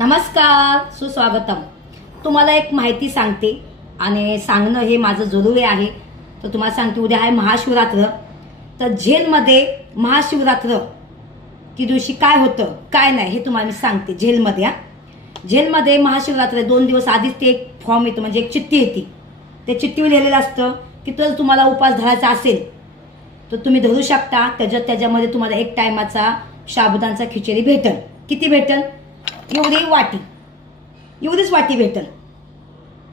नमस्कार, सुस्वागतम. तुम्हाला एक माहिती सांगते आणि सांगणं हे माझं जरुरी आहे. तर तुम्हाला सांगते, उद्या आहे महाशिवरात्र. तर झेलमध्ये महाशिवरात्र की दिवशी काय होतं काय नाही हे तुम्हाला मी सांगते. झेलमध्ये झेलमध्ये महाशिवरात्र 2 दिवस आधीच ते एक फॉर्म येतो, म्हणजे एक चिठ्ठी येते. त्या चिठ्ठीवर लिहिलेलं असतं की जर तुम्हाला उपास धरायचा असेल तर तुम्ही धरू शकता. त्याच्यामध्ये तुम्हाला एक टायमाचा साबुदाण्याचा खिचडी भेटल. किती भेटल? एवढीच वाटी भेटल.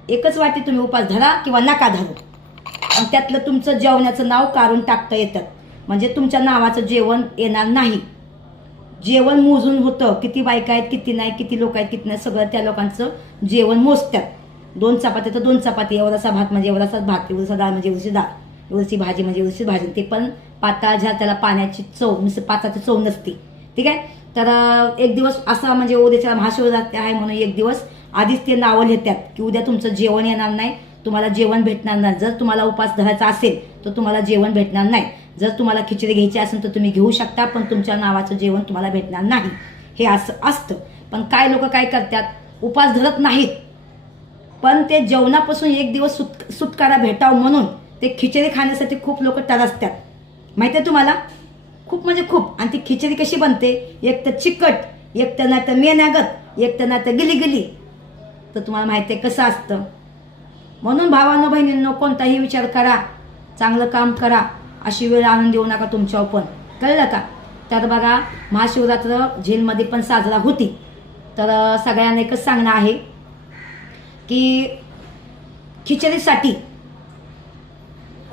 एकच वाटी तुम्ही उपास धरा किंवा नका धरू. आणि त्यातलं तुमचं जेवणाचं नाव काढून टाकता येतं, म्हणजे तुमच्या नावाचं जेवण येणार नाही. जेवण मोजून होतं, किती बायका आहेत किती नाही, किती लोक आहेत किती नाही, सगळं त्या लोकांचं जेवण मोजतात. 2 चपात्या तर 2 चपाती, एवढासा भात म्हणजे एवढासाच भात, एवढासा डाळ म्हणजे एवढीशी डाळ, एवढीशी भाजी म्हणजे एवढीशी भाजी. ते पण पातळ ज्या त्याला पाण्याची चव, नुसतं पाताची चव नसते. ठीक आहे. तर एक दिवस असा म्हणजे उद्याच्या महाशिवरात्र आहे म्हणून एक दिवस आधीच ते नावं लिहितात की उद्या तुमचं जेवण येणार नाही, तुम्हाला जेवण भेटणार नाही. जर तुम्हाला उपास धरायचा असेल तर तुम्हाला जेवण भेटणार नाही. जर तुम्हाला खिचडी घ्यायची असेल तर तुम्ही घेऊ शकता, पण तुमच्या नावाचं जेवण तुम्हाला भेटणार नाही. हे असं असतं. पण काय लोक काय करतात, उपास धरत नाहीत, पण ते जेवणापासून एक दिवस सुटकारा भेटावं म्हणून ते खिचडी खाण्यासाठी खूप लोक तरसतात. माहिती आहे तुम्हाला? खूप म्हणजे खूप. आणि ती खिचडी कशी बनते, एक तर चिकट, एक तर नाही तर मेण्यागत, एक तर नाही तर गिली. तर तुम्हाला माहिती आहे कसं असतं. म्हणून भावांनो बहिणींनो, कोणताही विचार करा, चांगलं काम करा, अशी वेळ आणून देऊ नका तुमच्यावर पण. कळलं का? तर बघा, महाशिवरात्र झेलमध्ये पण साजरा होती. तर सगळ्यांना एकच सांगणं आहे की खिचडीसाठी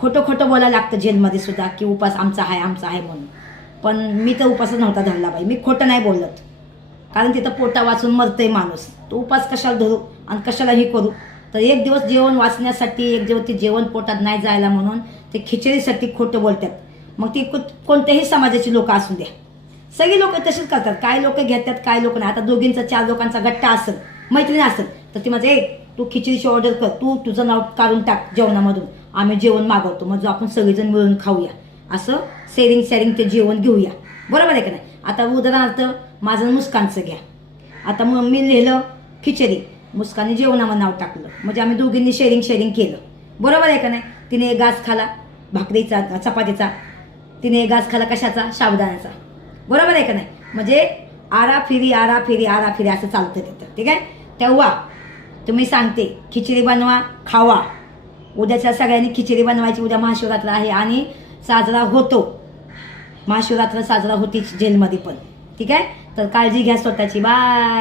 खोटं बोलायला लागतं झेलमध्ये सुद्धा की उपास आमचा आहे म्हणून. पण मी तर उपासच नव्हता धरला बाई. मी खोटं नाही बोलत, कारण तिथं पोटा वाचून मरतंय माणूस. तो उपास कशाला धरू आणि कशालाही करू. तर एक दिवस जेवण वाचण्यासाठी, एक दिवस ते जेवण पोटात नाही जायला म्हणून ते खिचडीसाठी खोटं बोलतात. मग ती कोणत्याही समाजाची लोक असू द्या, सगळी लोक तसेच करतात. काय लोक घेतात, काय लोक नाही. आता दोघींचा 4 लोकांचा गट्टा असेल, मैत्रिणी असेल, तर ती माझे तू खिचडीची ऑर्डर कर, तू तुझं नाव काढून टाक जेवणामधून, आम्ही जेवण मागवतो, म्हणजे आपण सगळेजण मिळून खाऊया. असं शेअरिंग ते जेवण घेऊया. बरोबर आहे का नाही? आता उदाहरणार्थ माझं मुस्कानचं घ्या. आता मग मी लिहिलं खिचडी, मुस्कानने जेवणावर नाव टाकलं, म्हणजे आम्ही दोघींनी शेअरिंग केलं. बरोबर आहे का नाही? तिने एक घास खाला भाकरीचा, चपातीचा, तिने एक घास खाला कशाचा, साबुदाण्याचा. बरोबर आहे का नाही? म्हणजे आराफिरी असं चालतं तिथं. ठीक आहे. तेव्हा तुम्ही सांगते, खिचडी बनवा, खावा. उद्याच्या सगळ्यांनी खिचडी बनवायची. उद्या महाशिवरात्र आहे आणि साजरा होतो. महाशिवरात्र साजरा होती जेलमध्ये पण. ठीक आहे. तर काळजी घ्या स्वतःची. बाय.